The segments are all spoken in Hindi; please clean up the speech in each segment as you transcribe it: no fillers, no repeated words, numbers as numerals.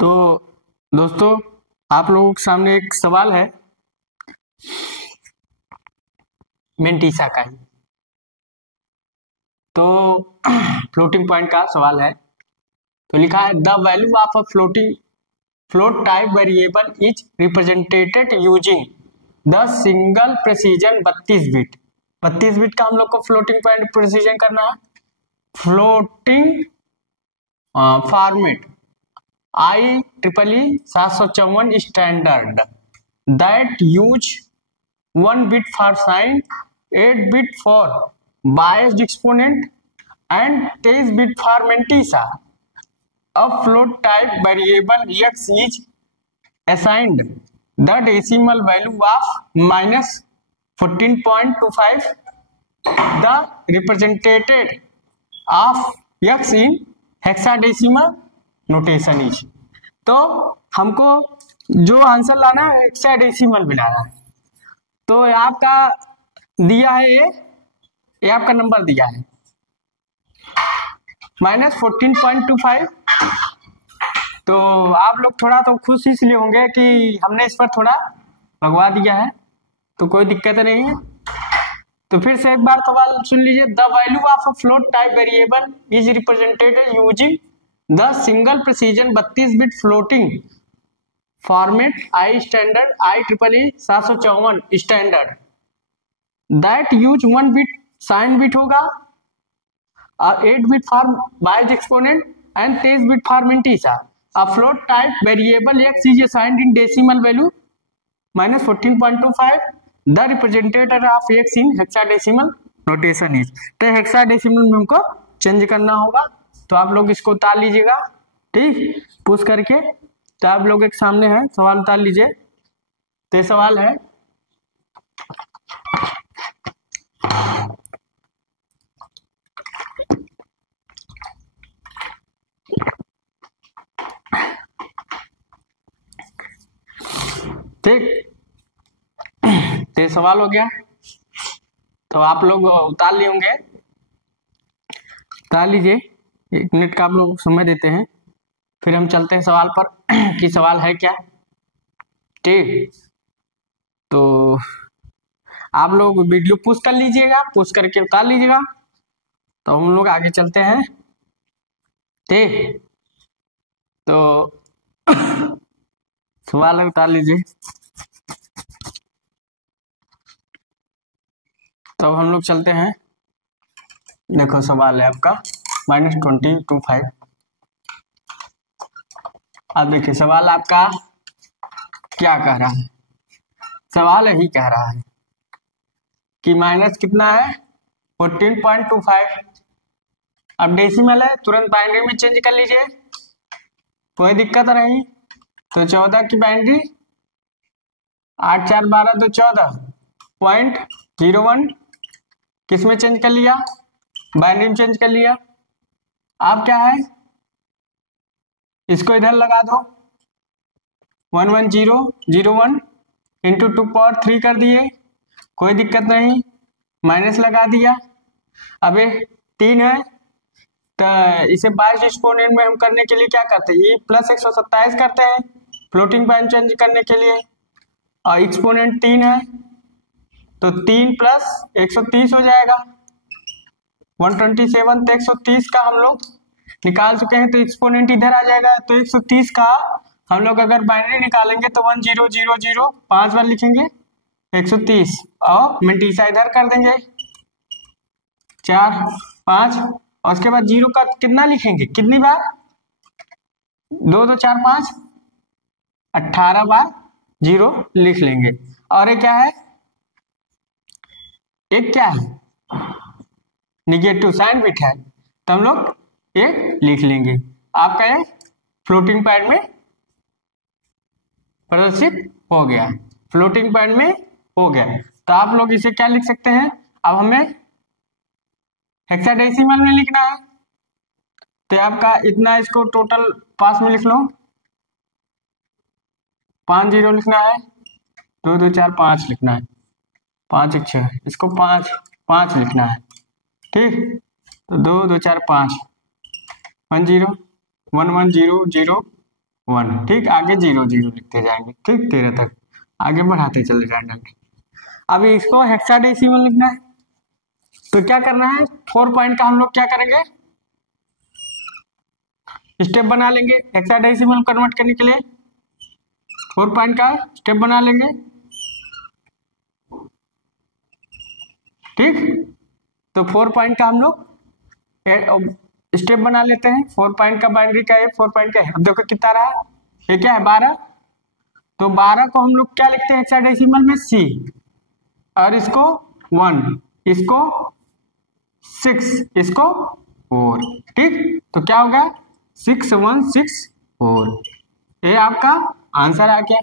तो दोस्तों आप लोगों के सामने एक सवाल है मेंटीसा का ही। तो फ्लोटिंग पॉइंट का सवाल है। तो लिखा है the value of a float type variable is represented using the single precision 32 bit. 32 bit का हम लोग को फ्लोटिंग पॉइंट प्रेसिजन करना है। Floating format IEEE 754 standard that use 1 bit for sign, 8 bit for biased exponent and 10 bit for mantissa. A float type variable x is assigned the decimal value of minus 14.25. The represented of x in hexadecimal notation is. तो हमको जो आंसर लाना है हेक्साडेसिमल में लाना है। तो आपका दिया है ये आपका नंबर दिया है -14.25। तो आप लोग थोड़ा तो खुश इसलिए होंगे कि हमने इस पर थोड़ा भगवा दिया है, तो कोई दिक्कत नहीं है। तो फिर से एक बार सवाल सुन लीजिए। The value of a float type variable is represented using the single precision 32 bit floating format I standard IEEE 754 standard that use 1 bit sign bit होगा, 8 bit for bias exponent and 23 bit for mantissa. A float type variable x is assigned in decimal value -14.25। The representation of x in hexadecimal notation is. तो हेक्साडेसिमल में हमको चेंज करना होगा। तो आप लोग इसको उतार लीजिएगा, ठीक, पुश करके। तो आप लोग एक सामने है सवाल उतार लीजिए। तो सवाल है ठीक, तो सवाल हो गया। तो आप लोग उतार लिए होंगे, उतार लीजिए। 1 मिनट का आप लोग समय देते हैं, फिर हम चलते हैं सवाल पर कि सवाल है क्या। ठीक, तो आप लोग वीडियो पुश कर लीजिएगा, पुश करके उतार लीजिएगा। तो हम लोग आगे चलते हैं। ठीक, तो सवाल है, उतार लीजिए। तो हम लोग चलते हैं। देखो सवाल है आपका -20.25। अब देखिए सवाल आपका क्या कह रहा है। सवाल यही कह रहा है कि माइनस कितना है 14.25। अब डेसिमल है, तुरंत बाइनरी में चेंज कर लीजिए, कोई दिक्कत नहीं। तो 14 की बाइनरी 8 4 12 2 14.01 किस में चेंज कर लिया, बाइनरी में चेंज कर लिया। अब क्या है, इसको इधर लगा दो, 11001 इंटू 2 पावर 3 कर दिए, कोई दिक्कत नहीं, माइनस लगा दिया। अब ये 3 है, तो इसे 22 एक्सपोनेंट में हम करने के लिए क्या करते हैं, ये प्लस 127 करते हैं फ्लोटिंग पॉइंट चेंज करने के लिए। और एक्सपोनेंट 3 है, तो 3 प्लस 130 हो जाएगा 127। तो 130 का हम लोग निकाल चुके हैं, तो एक्सपोनेंट इधर आ जाएगा। तो 130 का हम लोग अगर बाइनरी निकालेंगे तो 1000 5 बार लिखेंगे 130, और मेंटीसा इधर कर देंगे 4 5, और उसके बाद 0 का कितना लिखेंगे, कितनी बार, 2 2 4 5 18 बार 0 लिख लेंगे। और ये क्या है, एक क्या है, निगेटिव साइन बिट है, तो हम लोग एक लिख लेंगे। आपका ये फ्लोटिंग पॉइंट में प्रदर्शित हो गया, फ्लोटिंग पॉइंट में हो गया। तो आप लोग इसे क्या लिख सकते हैं, अब हमें हेक्साडेसिमल में लिखना है। तो आपका इतना, इसको टोटल पास में लिख लो, 5 0 लिखना है, 2 2 4 5 लिखना है, 5 1 6, इसको 5 5 लिखना है। ठीक, तो 2 2 4 5 1 0 1 1 0 0 1, ठीक। आगे 0 0 लिखते जाएंगे, ठीक, 13 तक आगे बढ़ाते चले जाएंगे। अब इसको हेक्साडेसिमल लिखना है, तो क्या करना है, 4 पॉइंट का हम लोग क्या करेंगे, स्टेप बना लेंगे हेक्साडेसिमल कन्वर्ट करने के लिए। 4 पॉइंट का स्टेप बना लेंगे, ठीक। तो 4 पॉइंट का हम लोग स्टेप बना लेते हैं। 4 पॉइंट का बाइनरी का है, 4 पॉइंट का है। अब देखो कितना रहा, ये क्या है 12। तो 12 को हम लोग क्या लिखते हैं हेक्साडेसिमल में, C, और इसको 1, इसको 6, इसको 4, ठीक। तो क्या होगा 6164, ये आपका आंसर आ गया।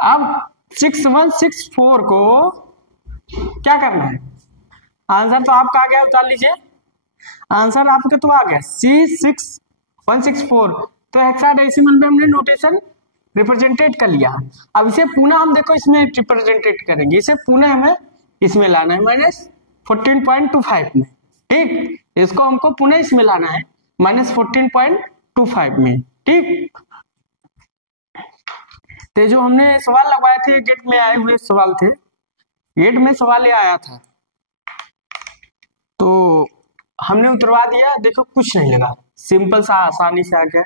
अब 6164 को क्या करना है, आंसर तो आपका आ गया, उतार लीजिए। आंसर आपका तो आ गया C6164। तो हेक्साडेसिमल में हमने नोटेशन रिप्रेजेंटेट कर लिया। अब इसे पुनः हम देखो इसमें रिप्रेजेंटेट करेंगे, इसे पुनः हमें इसमें लाना है -14.25 में, ठीक। इसको हमको पुनः इसमें लाना है -14.25 में, ठीक। तो जो हमने सवाल लगवाए थे गेट में आए हुए सवाल थे, गेट में सवाल ये आया था, तो हमने उतरवा दिया। देखो कुछ नहीं लगा, सिंपल सा आसानी से आ गया,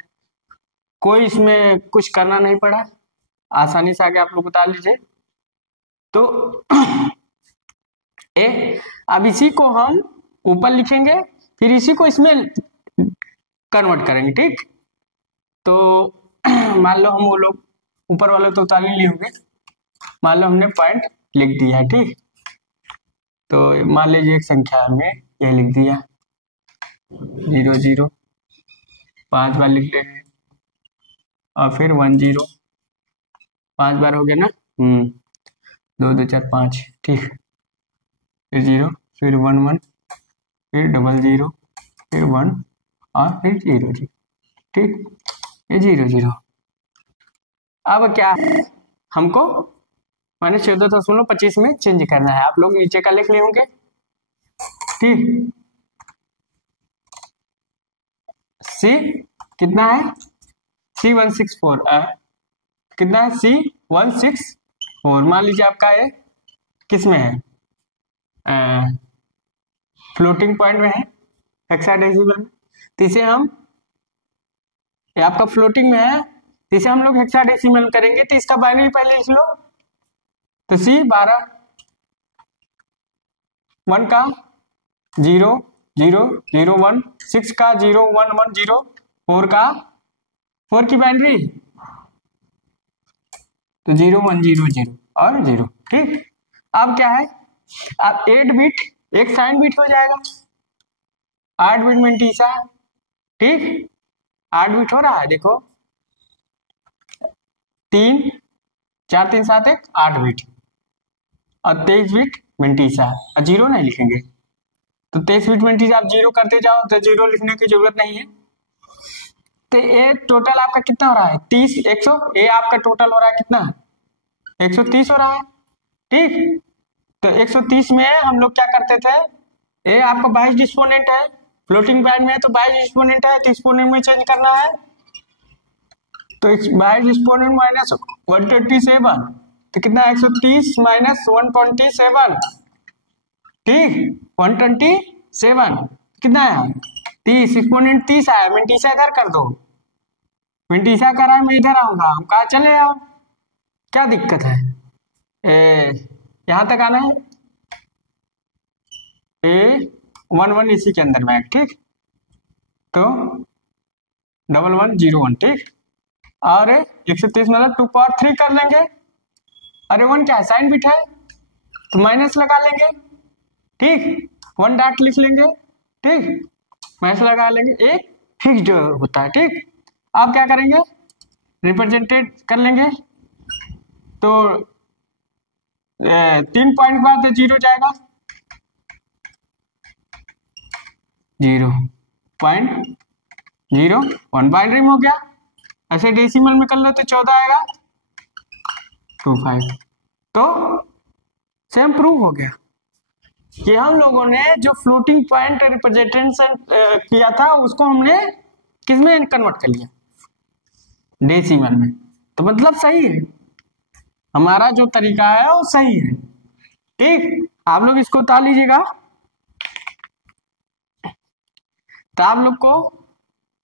कोई इसमें कुछ करना नहीं पड़ा, आसानी से आ गया, आप लोग उतार लीजिए। तो अब इसी को हम ऊपर लिखेंगे, फिर इसी को इसमें कन्वर्ट करेंगे, ठीक। तो मान लो हम वो लोग ऊपर वाले तो उतार लिए होंगे, मान लो हमने पॉइंट लिख दिया है, ठीक। तो मान लीजिए एक संख्या हमने यह लिख दिया 0 0, 5 बार लिख लेंगे, और फिर 1 0, 5 बार हो गया ना, 2 2 4 5, ठीक। फिर 0, फिर 1 1, फिर 0 0, फिर 1, और फिर 0 0, ठीक। ये 0 0। अब क्या है, हमको -14.25 में चेंज करना है। आप लोग नीचे का लिख लिए होंगे, ठीक। C कितना है, C164, कितना है C164। मान लीजिए आपका ये किस में है, फ्लोटिंग पॉइंट में है हेक्साडेसिमल में, तो इसे हम, ये आपका फ्लोटिंग में है, तो इसे हम लोग हेक्साडेसिमल करेंगे, तो इसका बाइनरी पहले लिख लो। तो C 12, 1 का 0 0 0 1, 6 का 0 1 1 0, 4 का 4 की बाइनरी तो 0 1 0 0 और 0, ठीक। अब क्या है, अब 8 बिट एक साइन बिट हो जाएगा, 8 बिट में टीसा, ठीक। 8 बिट हो रहा है, देखो 3 4 3 7 1 8 बिट, और 23 बिट मेंटीसा, और 0 नहीं लिखेंगे। तो 23 बिट मेंटीसा आप 0 करते जाओ तो 0 लिखने की जरूरत नहीं है। तो ये टोटल आपका कितना हो रहा है, 30 100, ये आपका टोटल हो रहा है कितना, 130 हो रहा है, ठीक। तो 130 में हम लोग क्या करते थे, ये आपका 22 डिस्पोनेंट है, फ्लोटिंग पॉइंट में है तो 22 डिस्पोनेंट है, तो एक्सपोनेंट में चेंज करना है। तो 22 डिस्पोनेंट माइनस 127, तो कितना 130 माइनस 127, ठीक। 127 कितना है, 30, एक्सपोनेंट 30 आया, मेंटीसा इधर कर दो, मेंटीसा कर रहा है, मैं इधर आऊंगा, हम कहा चले आओ, क्या दिक्कत है, यहां तक आना है, 1 1 इसी के अंदर में है, ठीक। तो 1 1 0 1, ठीक। और 130 मतलब 2 पावर 3 कर लेंगे, अरे 1 क्या है, साइन बिट है, तो माइनस लगा लेंगे, ठीक। 1 डॉट लिख लेंगे, ठीक, माइनस लगा लेंगे, एक फिक्स्ड होता है, ठीक। अब क्या करेंगे, रिप्रेजेंटेट कर लेंगे, तो 3 पॉइंट बाद 0 जाएगा, 0.0 1 बाइनरी में हो गया। ऐसे डेसिमल में कर लो तो 14 आएगा 25। तो सेम प्रूव हो गया कि हम लोगों ने जो फ्लोटिंग पॉइंट रिप्रेजेंटेशन किया था उसको हमने किसमें कन्वर्ट कर लिया, डेसिमल में। तो मतलब सही है, हमारा जो तरीका है वो सही है। ठीक, आप लोग इसको उतार लीजिएगा। तो आप लोग को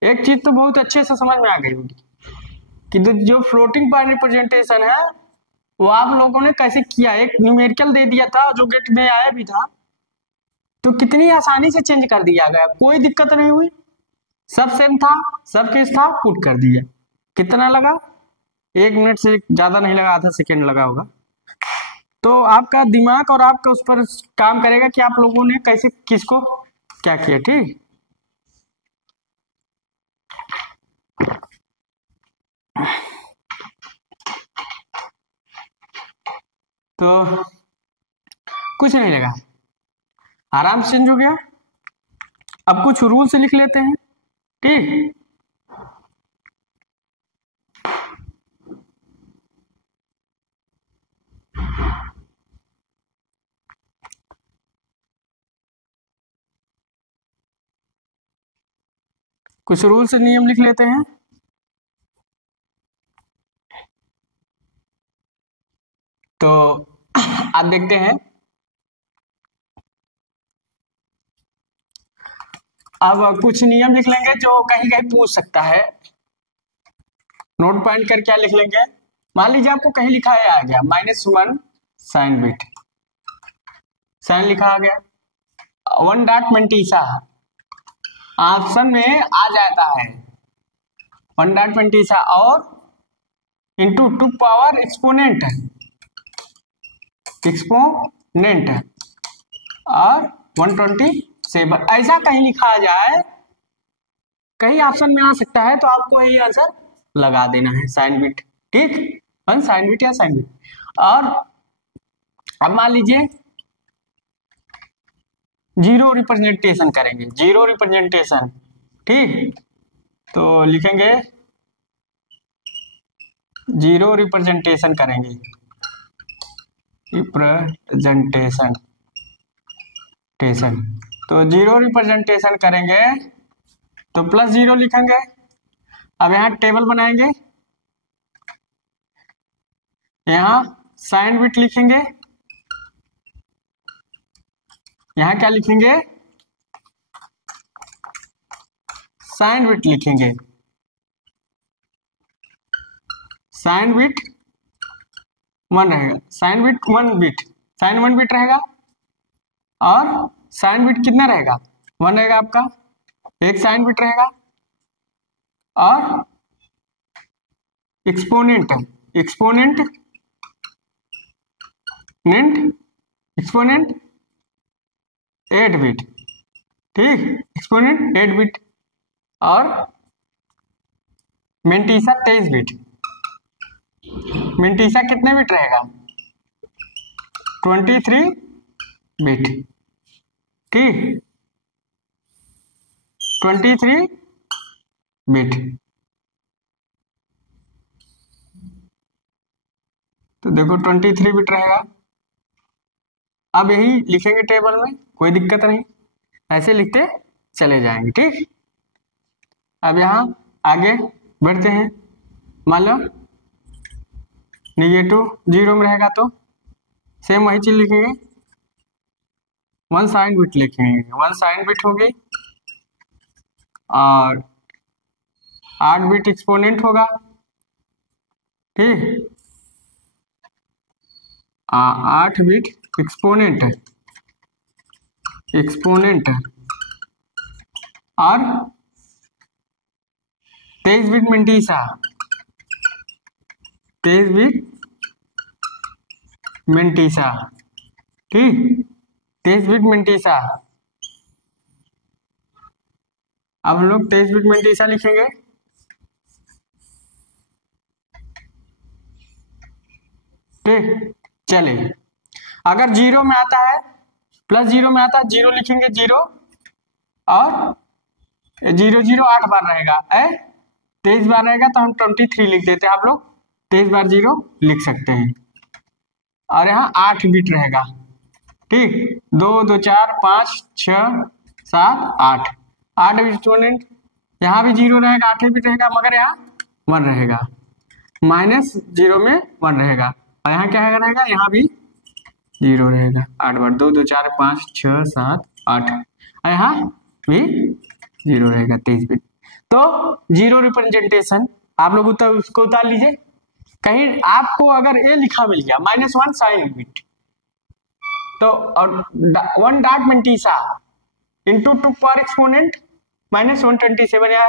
एक चीज तो बहुत अच्छे से समझ में आ गई होगी कि जो फ्लोटिंग पॉइंट रिप्रेजेंटेशन है वो आप लोगों ने कैसे किया। एक न्यूमेरिकल दे दिया था जो गेट में आया भी था, तो कितनी आसानी से चेंज कर दिया गया, कोई दिक्कत नहीं हुई, सब सेम था, सब केस था, पुट कर दिया। कितना लगा, 1 मिनट से ज्यादा नहीं लगा, आधा सेकेंड लगा होगा। तो आपका दिमाग और आपका उस पर काम करेगा कि आप लोगों ने कैसे किसको क्या किया। ठीक, तो कुछ नहीं लगा, आराम से चेंज हो गया। अब कुछ रूल से लिख लेते हैं। ठीक, कुछ रूल से नियम लिख लेते हैं। तो आप देखते हैं, अब कुछ नियम लिख लेंगे जो कहीं कहीं पूछ सकता है। नोट पॉइंट कर क्या लिख लेंगे, मान लीजिए आपको कहीं लिखा है आ गया -1 साइन बिट, साइन लिखा आ गया, 1 डॉट मेंटीसा ऑप्शन में आ जाता है, 1 डॉट मेंटीसा और इंटू 2 पावर एक्सपोनेंट और 127 ऐसा कहीं लिखा आ जाए, कहीं ऑप्शन में आ सकता है, तो आपको यही आंसर लगा देना है, साइन बिट। ठीक, 1 साइन बिट या साइन बिट। और अब मान लीजिए जीरो रिप्रेजेंटेशन करेंगे, जीरो रिप्रेजेंटेशन। ठीक, तो लिखेंगे जीरो रिप्रेजेंटेशन करेंगे, रिप्रेजेंटेशन। तो जीरो रिप्रेजेंटेशन करेंगे तो +0 लिखेंगे। अब यहाँ टेबल बनाएंगे, यहाँ साइन बिट लिखेंगे, यहाँ क्या लिखेंगे, साइन बिट लिखेंगे, साइन बिट 1 रहेगा, sign bit 1 bit, sign 1 bit रहेगा, और साइन बिट कितना रहेगा, 1 रहेगा आपका, एक साइन बिट रहेगा, और एक्सपोनेंट 8 बिट। ठीक, एक्सपोनेंट 8 बिट और मेंटीसा 23 बिट। मेंटीसा कितने बिट रहेगा, 23 बिट। ठीक, 23 बिट। तो देखो 23 बिट रहेगा। अब यही लिखेंगे टेबल में, कोई दिक्कत नहीं, ऐसे लिखते चले जाएंगे। ठीक, अब यहाँ आगे बढ़ते हैं। मान लो -0 में रहेगा तो सेम वही चीज लिखेंगे, 1 साइन बिट लिखेंगे, 1 साइन बिट होगी, और 8 बिट एक्सपोनेंट होगा। ठीक, 8 बिट एक्सपोनेंट और 23 बिट मेंटीसा, 23 बिट मेंटीसा। ठीक, 23 बिट मेंटीसा। अब हम लोग 23 बिट मेंटीसा लिखेंगे। ठीक, चलिए, अगर 0 में आता है, +0 में आता है, 0 लिखेंगे, 0 और 0 0 8 बार रहेगा, 23 बार रहेगा तो हम 23 लिख देते हैं। आप लोग 23 बार 0 लिख सकते हैं, और यहाँ 8 बिट रहेगा। ठीक, 2 2 4 5 6 7 8 बिट एक्सपोनेंट, यहाँ भी 0 रहेगा, 8 बिट रहेगा, मगर यहाँ 1 रहेगा, माइनस 0 में 1 रहेगा, और यहाँ क्या रहेगा, यहाँ भी 0 रहेगा। 8 बार 2 2 4 5 6 7 8, और यहाँ भी 0 रहेगा 23 बिट। तो जीरो रिप्रेजेंटेशन आप लोग उसको उतार लीजिए। कहीं आपको अगर ये लिखा मिल गया -1 साइन बिट, तो और 1 dot mantissa into 2 power exponent -127 या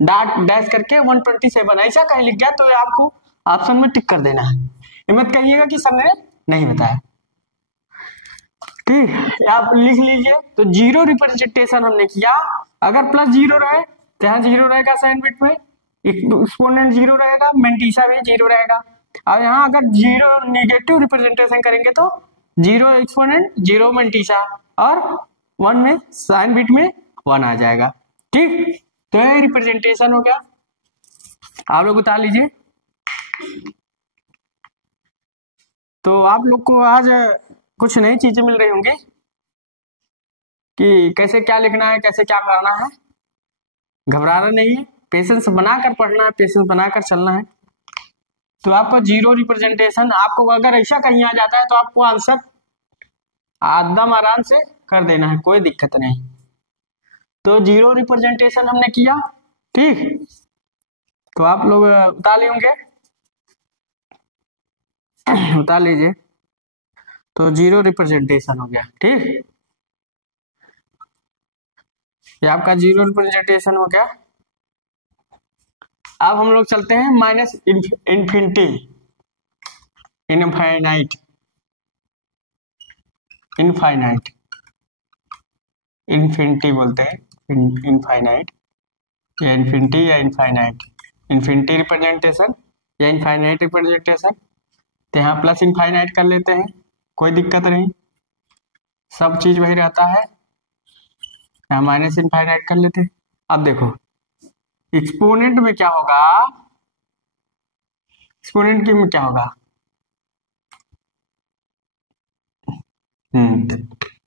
डॉट डैश करके 127 ऐसा कहीं लिख गया तो आपको ऑप्शन में टिक कर देना है। ये मत कहिएगा कि सर ने नहीं बताया, ठीक, आप लिख लीजिए। तो जीरो रिप्रेजेंटेशन हमने किया, अगर प्लस 0 रहे तो यहाँ 0 रहेगा साइन बिट में, एक्सपोनेंट 0 रहेगा, मेंटीसा भी 0 रहेगा। और यहाँ अगर 0 नेगेटिव रिप्रेजेंटेशन करेंगे तो 0 एक्सपोनेंट 0 मेंटीसा, और 1 में साइन बिट में 1 आ जाएगा, ठीक। तो ये रिप्रेजेंटेशन हो गया, आप लोग उतार लीजिए। तो आप लोग को आज कुछ नई चीजें मिल रही होंगी कि कैसे क्या लिखना है, कैसे क्या करना है। घबराना नहीं है, पेशेंस बनाकर पढ़ना है, पेशेंस बनाकर चलना है। तो आपको जीरो रिप्रेजेंटेशन, आपको अगर ऐसा कहीं आ जाता है तो आपको आंसर एकदम आराम से कर देना है, कोई दिक्कत नहीं। तो जीरो रिप्रेजेंटेशन हमने किया, ठीक। तो आप लोग उतार लिए होंगे, उतार लीजिए। तो जीरो रिप्रेजेंटेशन हो गया, ठीक, ये आपका जीरो रिप्रेजेंटेशन हो गया। अब हम लोग चलते हैं minus infinity, infinite, infinite, infinity बोलते हैं, इनफाइनाइट या इन्फिनिटी या इनफाइनाइट, इन्फिनिटी रिप्रेजेंटेशन या इनफाइनाइट रिप्रेजेंटेशन। तो यहाँ प्लस इनफाइनाइट कर लेते हैं, कोई दिक्कत नहीं, सब चीज वही रहता है। यहाँ माइनस इनफाइनाइट कर लेते हैं। अब देखो एक्सपोनेंट में क्या होगा, एक्सपोनेंट में क्या होगा,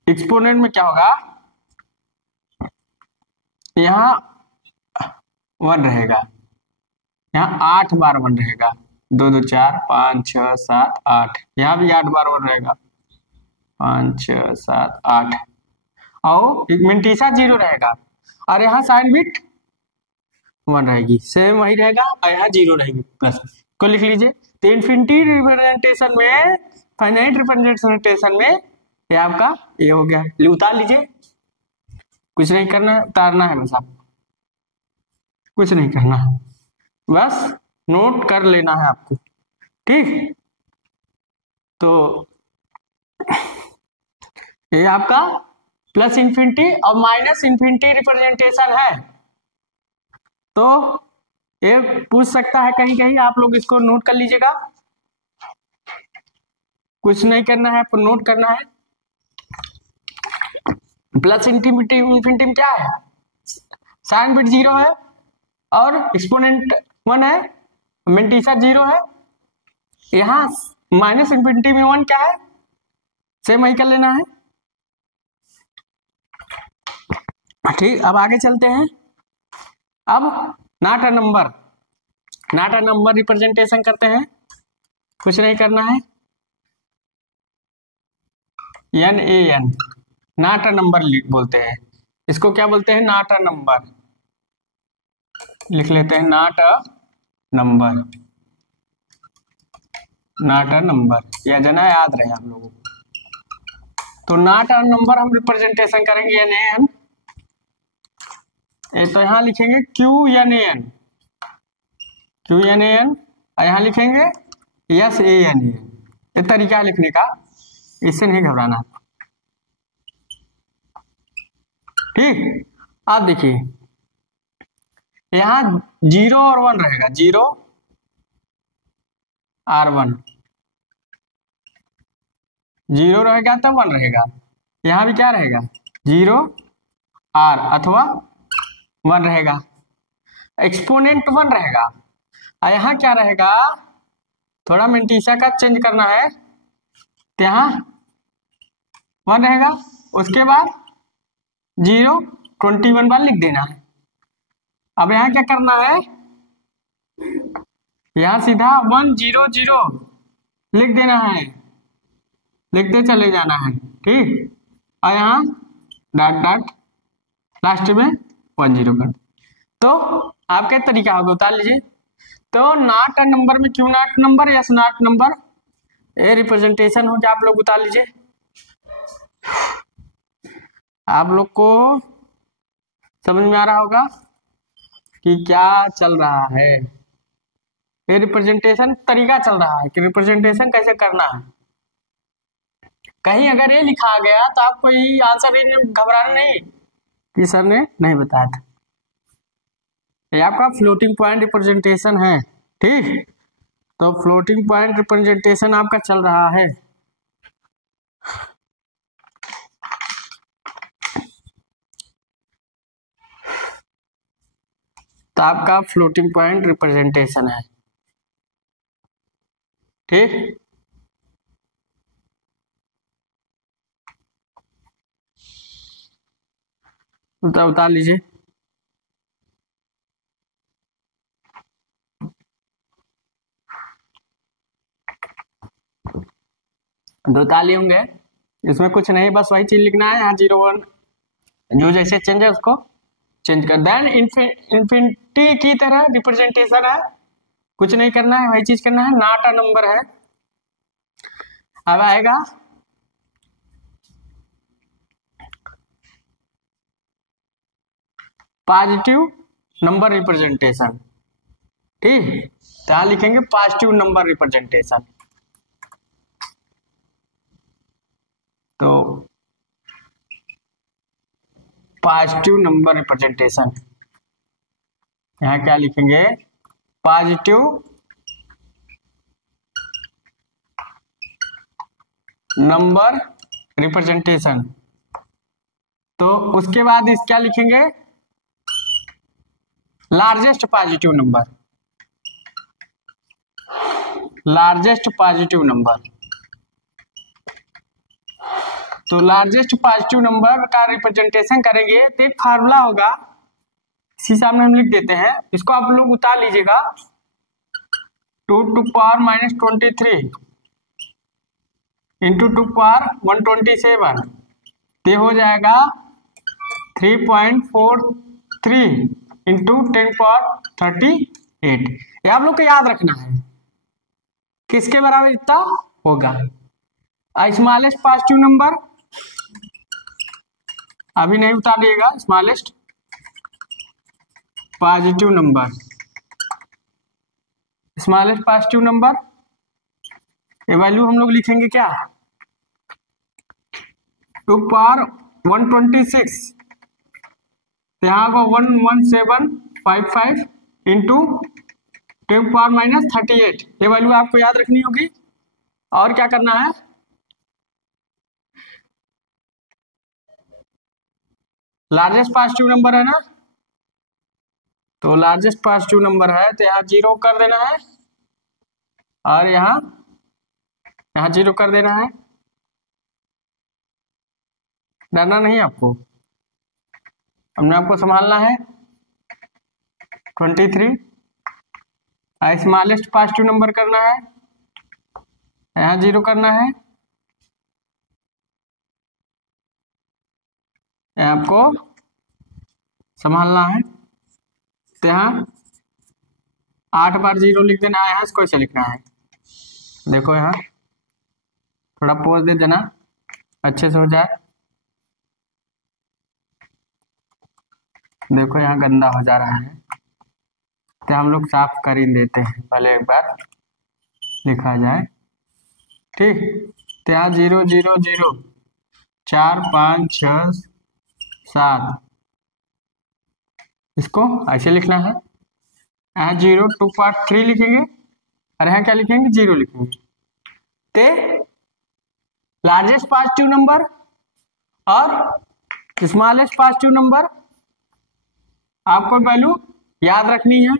एक्सपोनेंट में क्या होगा, यहाँ 1 रहेगा, यहाँ 8 बार 1 रहेगा, 2 2 4 5 6 7 8, यहाँ भी 8 बार 1 रहेगा, 5 6 7 8, और मेंटीसा 0 रहेगा, और यहाँ साइन बिट 1 रहेगी, सेम वही रहेगा, और यहाँ 0 रहेगी प्लस को लिख लीजिए। तो इन्फिनिटी रिप्रेजेंटेशन में, फाइनाइट रिप्रेजेंटेशन में ये आपका ये हो गया, उतार लीजिए। कुछ नहीं करना है, उतारना है बस, आपको कुछ नहीं करना है, बस नोट कर लेना है आपको, ठीक। तो ये आपका प्लस इन्फिनिटी और माइनस इन्फिनिटी रिप्रेजेंटेशन है। तो ये पूछ सकता है कहीं कहीं, आप लोग इसको नोट कर लीजिएगा, कुछ नहीं करना है, आपको नोट करना है। प्लस इन्फिनिटी में क्या है, साइन बिट 0 है और एक्सपोनेंट 1 है, मेंटीसा 0 है। यहाँ माइनस इन्फिनिटी में 1 क्या है, सेम वही कर लेना है, ठीक। अब आगे चलते हैं। अब not a number, not a number representation करते हैं, कुछ नहीं करना है, NaN, नॉट अ नंबर बोलते हैं इसको, क्या बोलते हैं, नॉट अ नंबर, लिख लेते हैं not a number, not a number, यह जना याद रहे आप लोगों को। तो नॉट अ नंबर हम रिप्रेजेंटेशन करेंगे NaN, तो यहां लिखेंगे QNaN, QNaN, और यहां लिखेंगे SANAN। ये तरीका है लिखने का, इससे नहीं घबराना, ठीक। आप देखिए यहाँ 0 और 1 रहेगा, 0 और 1, 0 रहेगा तो 1 रहेगा, यहाँ भी क्या रहेगा, 0 R अथवा 1 रहेगा, एक्सपोनेंट 1 रहेगा, और यहाँ क्या रहेगा, थोड़ा मेंटीसा का चेंज करना है, तो यहाँ 1 रहेगा, उसके बाद 0 21 बार लिख देना है। अब यहाँ क्या करना है, यहाँ सीधा 100 लिख देना है, लिखते चले जाना है, ठीक। और यहाँ डॉट डॉट लास्ट में 10 कर। तो आपका तरीका होगा, उतार लीजिए। तो नॉट नंबर में क्यों not number, yes not number, ये रिप्रेजेंटेशन हो गया। आप लोग उतार लीजिए। आप लोग को समझ में आ रहा होगा कि क्या चल रहा है। ये रिप्रेजेंटेशन तरीका चल रहा है कि रिप्रेजेंटेशन कैसे करना है। कहीं अगर ये लिखा गया तो आपको ये आंसर घबराना नहीं कि सर ने नहीं बताया था। ये आपका फ्लोटिंग पॉइंट रिप्रेजेंटेशन है, ठीक। तो फ्लोटिंग पॉइंट रिप्रेजेंटेशन आपका चल रहा है। तो आपका फ्लोटिंग पॉइंट रिप्रेजेंटेशन है, ठीक। उतार लीजिए। दो ताली होंगे, इसमें कुछ नहीं, बस वही चीज लिखना है। यहाँ 0 1 जो जैसे चेंज है उसको चेंज कर देन। इन्फिनिटी की तरह रिप्रेजेंटेशन है, कुछ नहीं करना है, वही चीज करना है। नॉट अ नंबर है। अब आएगा पॉजिटिव नंबर रिप्रेजेंटेशन, ठीक। तो यहां लिखेंगे पॉजिटिव नंबर रिप्रेजेंटेशन। तो पॉजिटिव नंबर रिप्रेजेंटेशन यहाँ क्या लिखेंगे, पॉजिटिव नंबर रिप्रेजेंटेशन। तो उसके बाद इस क्या लिखेंगे, largest positive number, largest positive number. तो लार्जेस्ट पॉजिटिव नंबर का रिप्रेजेंटेशन करेंगे तो एक फार्मूला होगा, इसी सामने हम लिख देते हैं। इसको आप लोग उतार लीजिएगा। 2 टू पावर -23 इंटू 2 पावर 127, ये हो जाएगा 3.43 इंटू 10 पावर 38। ये आप लोग को याद रखना है, किसके बराबर इतना होगा। स्मॉलेस्ट पॉजिटिव नंबर अभी नहीं उतारिएगा, smallest positive number, smallest positive number ये वैल्यू हम लोग लिखेंगे क्या, 2 पावर 126, यहाँ को 11755 इंटू 10 पावर -38, ये वैल्यू आपको याद रखनी होगी। और क्या करना है, लार्जेस्ट पॉजिटिव नंबर है ना, तो लार्जेस्ट पॉजिटिव नंबर है तो यहाँ 0 कर देना है और यहाँ 0 कर देना है। डरना नहीं आपको, हमने आपको संभालना है। 23 स्मॉलेस्ट पॉजिटिव नंबर करना है, यहाँ 0 करना है, आपको संभालना है। तो यहाँ 8 बार 0 लिख देना है, यहाँ इसको ऐसे लिखना है। देखो यहाँ थोड़ा पोज दे देना, अच्छे से हो जाए। देखो यहाँ गंदा हो जा रहा है, तो हम लोग साफ कर ही देते हैं, पहले एक बार लिखा जाए, ठीक। तो यहाँ 0 0 0 4 5 6 7, इसको ऐसे लिखना है। यहाँ 0 2 पावर 3 लिखेंगे और यहाँ क्या लिखेंगे, 0 लिखेंगे। ते लार्जेस्ट पॉजिटिव नंबर और स्मॉलेस्ट पॉजिटिव नंबर आपको वैल्यू याद रखनी है।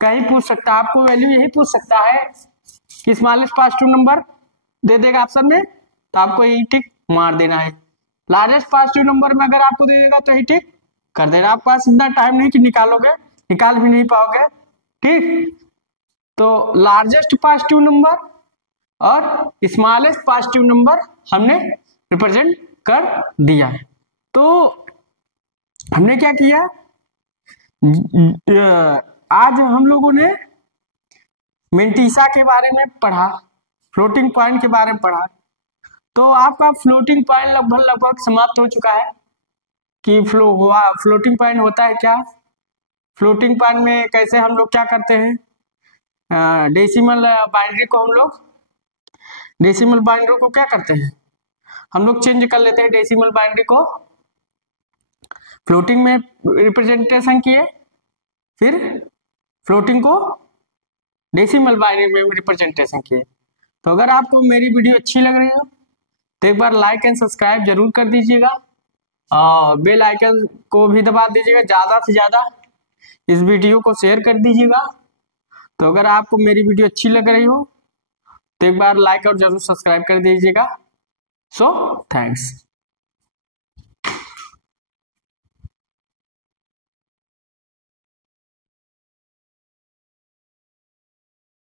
कहीं पूछ सकता है, आपको वैल्यू यही पूछ सकता है कि स्मॉलेस्ट पॉजिटिव नंबर दे देगा ऑप्शन में, तो आपको यही टिक मार देना है। लार्जेस्ट पॉजिटिव नंबर में अगर आपको दे देगा तो यही टिक कर देना। आपके पास इतना टाइम नहीं कि निकालोगे, निकाल भी नहीं पाओगे, ठीक। तो लार्जेस्ट पॉजिटिव नंबर और स्मॉलेस्ट पॉजिटिव नंबर हमने रिप्रेजेंट कर दिया। तो हमने क्या किया, आज हम लोगों ने मेंटिसा के बारे में पढ़ा, फ्लोटिंग पॉइंट के बारे में पढ़ा। तो आपका फ्लोटिंग पॉइंट लगभग समाप्त हो चुका है कि फ्लोटिंग पॉइंट होता है क्या, फ्लोटिंग पॉइंट में कैसे हम लोग क्या करते हैं, डेसिमल बाइनरी को क्या करते हैं, हम लोग चेंज कर लेते हैं डेसिमल बाइनरी को, फ्लोटिंग में रिप्रेजेंटेशन किए, फिर फ्लोटिंग को डेसिमल बाइनरी में रिप्रेजेंटेशन किए। तो अगर आपको मेरी वीडियो अच्छी लग रही हो तो एक बार लाइक एंड सब्सक्राइब जरूर कर दीजिएगा और बेल आइकन को भी दबा दीजिएगा, ज़्यादा से ज़्यादा इस वीडियो को शेयर कर दीजिएगा। तो अगर आपको मेरी वीडियो अच्छी लग रही हो तो एक बार लाइक और जरूर सब्सक्राइब कर दीजिएगा। So thanks.